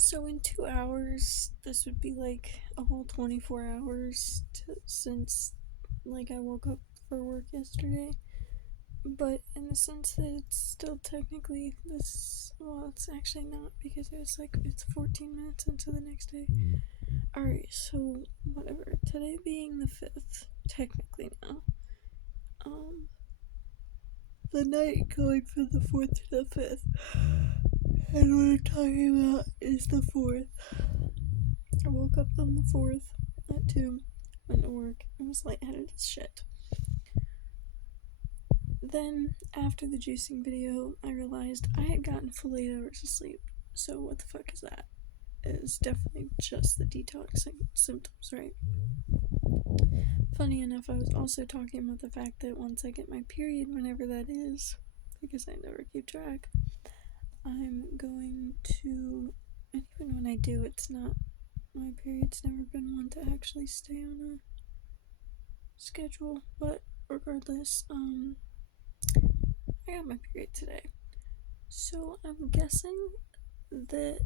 So in 2 hours, this would be like a whole 24 hours since like I woke up for work yesterday. But in the sense that it's still technically this, well, it's actually not because it's 14 minutes into the next day. Alright, so whatever. Today being the 5th, technically now. Um, the night going from the 4th to the 5th. And what I'm talking about is the 4th. I woke up on the 4th at 2, went to work, and was lightheaded as shit. Then, after the juicing video, I realized I had gotten full 8 hours of sleep. So what the fuck is that? It's definitely just the detoxing symptoms, right? Funny enough, I was also talking about the fact that once I get my period, whenever that is, because I never keep track, I'm going to, and even when I do, it's not, my period's never been one to actually stay on a schedule, but regardless, I got my period today. So I'm guessing that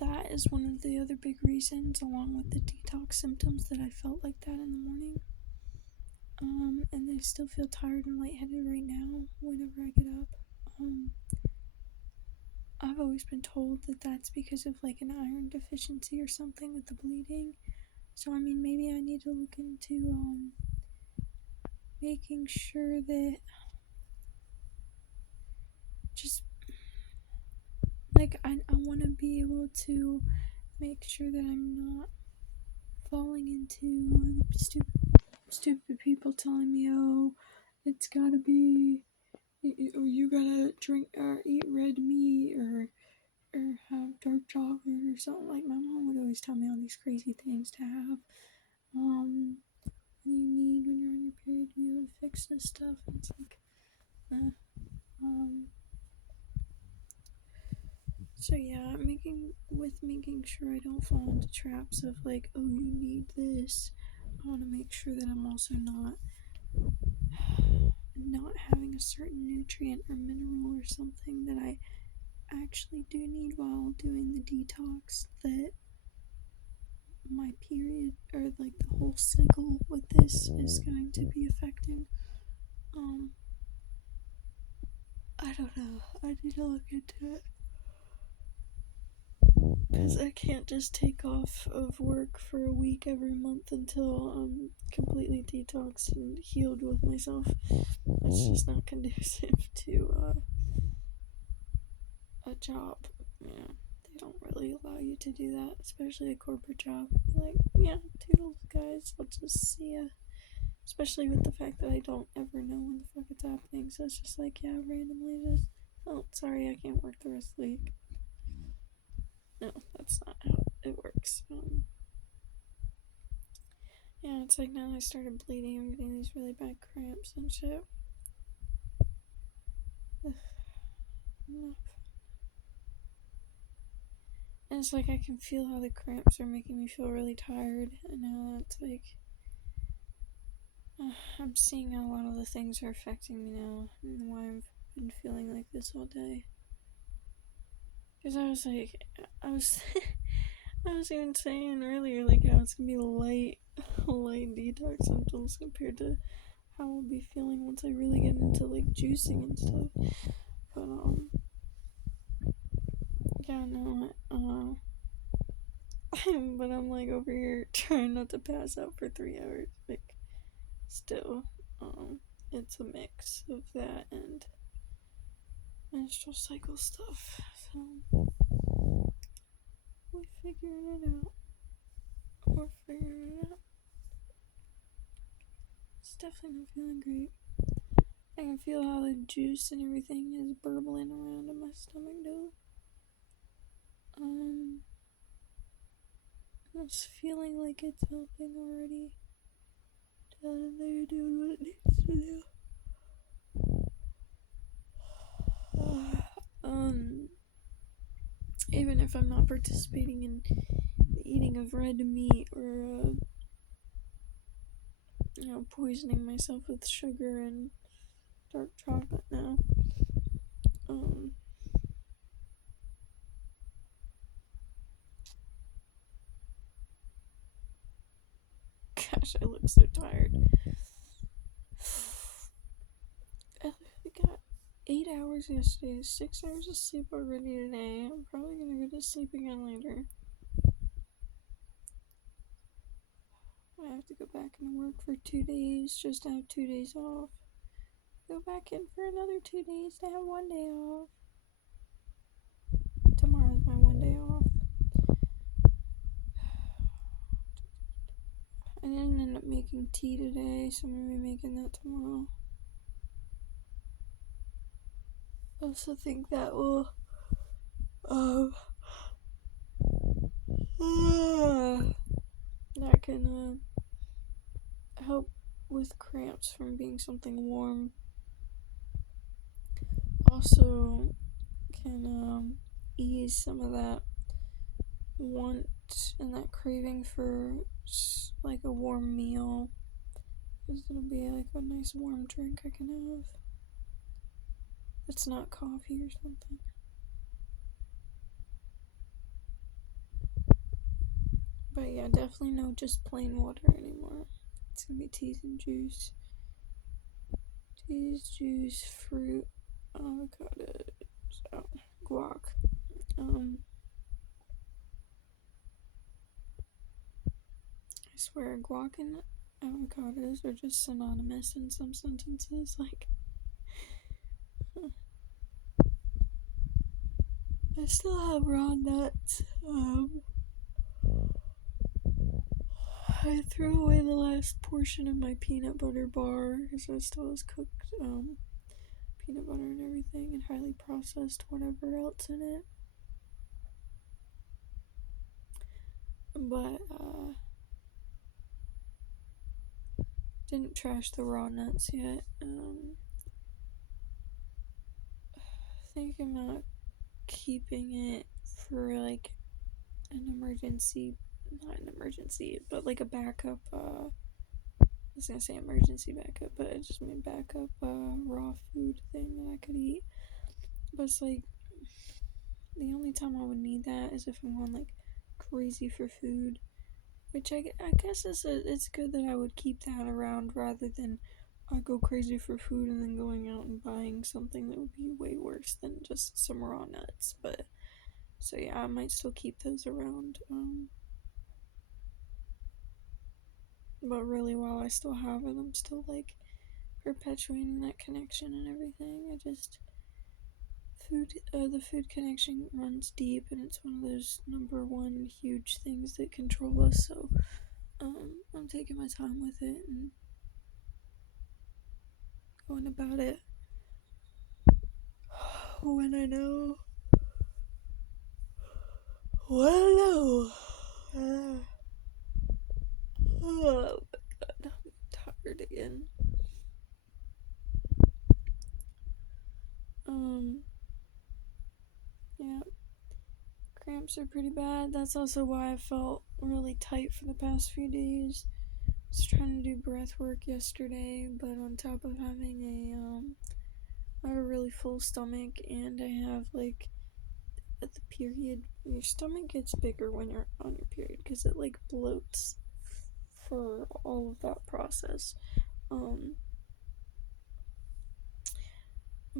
that is one of the other big reasons, along with the detox symptoms, that I felt like that in the morning. And I still feel tired and lightheaded right now whenever I get up. I've always been told that that's because of like an iron deficiency or something with the bleeding. So I mean, maybe I need to look into making sure that just like I want to be able to make sure that I'm not falling into stupid people telling me, oh, it's gotta be, or you gotta drink or eat red meat or have dark chocolate or something. Like my mom would always tell me all these crazy things to have. You need when you're on your period to be able to fix this stuff. And it's like, So yeah, making sure I don't fall into traps of like, oh, you need this. I want to make sure that I'm also not having a certain nutrient or mineral or something that I actually do need while doing the detox, that my period or like the whole cycle with this is going to be affecting. I don't know. I need to look into it. Because I can't just take off of work for a week every month until I'm completely detoxed and healed with myself. It's just not conducive to a job. Yeah, they don't really allow you to do that, especially a corporate job. Like, yeah, toodles, guys. I'll just see ya. Especially with the fact that I don't ever know when the fuck it's happening. So it's just like, yeah, randomly just, oh, sorry, I can't work the rest of the week. No, that's not how it works. Yeah, it's like now I started bleeding. I'm getting these really bad cramps and shit. Ugh, no. And it's like I can feel how the cramps are making me feel really tired, and now it's like I'm seeing how a lot of the things are affecting me now, and why I've been feeling like this all day. Because I was like, I was even saying earlier, like how it's gonna be light detox symptoms compared to how I'll be feeling once I really get into like juicing and stuff. But yeah, no, but I'm like over here trying not to pass out for 3 hours. Like, still, it's a mix of that and menstrual cycle stuff. So we're figuring it out. It's definitely not feeling great. I can feel how the juice and everything is burbling around in my stomach though. It's feeling like it's helping already. They're doing what it needs to do. Even if I'm not participating in the eating of red meat or poisoning myself with sugar and dark chocolate now. Gosh, I look so tired. I got 8 hours yesterday, 6 hours of sleep already today. I'm probably gonna go to sleep again later. I have to go back into work for 2 days just to have 2 days off. Go back in for another 2 days to have 1 day off. Tomorrow's my 1 day off. I didn't end up making tea today, so I'm gonna be making that tomorrow. I also think that will that can help with cramps from being something warm. Also can ease some of that want and that craving for like a warm meal. It'll be like a nice warm drink I can have. It's not coffee or something. But yeah, definitely no just plain water anymore. It's gonna be teas and juice. Teas, juice, fruit, avocado, guac. I swear, guac and avocados are just synonymous in some sentences. Like, I still have raw nuts. I threw away the last portion of my peanut butter bar because I still has cooked peanut butter and everything and highly processed whatever else in it. But didn't trash the raw nuts yet. Thinking about keeping it for like an emergency, not an emergency, but like a backup. I was gonna say emergency backup, but I just mean backup raw food thing that I could eat. But it's like the only time I would need that is if I'm going like crazy for food, which I guess it's good that I would keep that around rather than I go crazy for food and then going out and buying something that would be way worse than just some raw nuts. But so yeah, I might still keep those around. But really, while I still have it, I'm still like perpetuating that connection and everything. The food connection runs deep, and it's one of those number one huge things that control us. So, I'm taking my time with it and going about it when I know. When I know. Oh my god, I'm tired again. Yeah. Cramps are pretty bad. That's also why I felt really tight for the past few days. I was trying to do breath work yesterday, but on top of having I have a really full stomach, and I have like at the period, your stomach gets bigger when you're on your period because it like bloats for all of that process.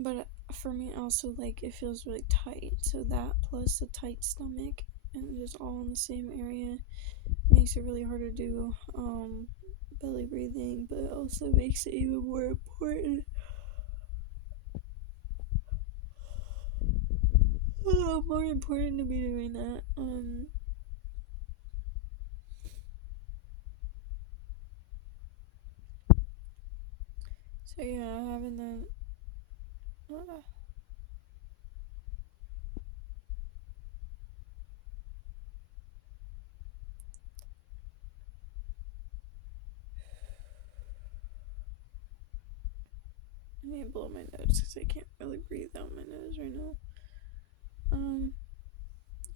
But for me also like it feels really tight, so that plus a tight stomach and just all in the same area makes it really hard to do belly breathing, but it also makes it even more important to be doing that. So yeah, having that I need to blow my nose because I can't really breathe out my nose right now.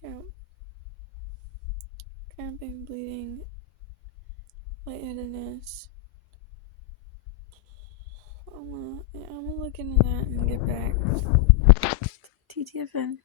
Yeah. Cramping, bleeding, lightheadedness. I'm gonna look into that and get back. TTFN.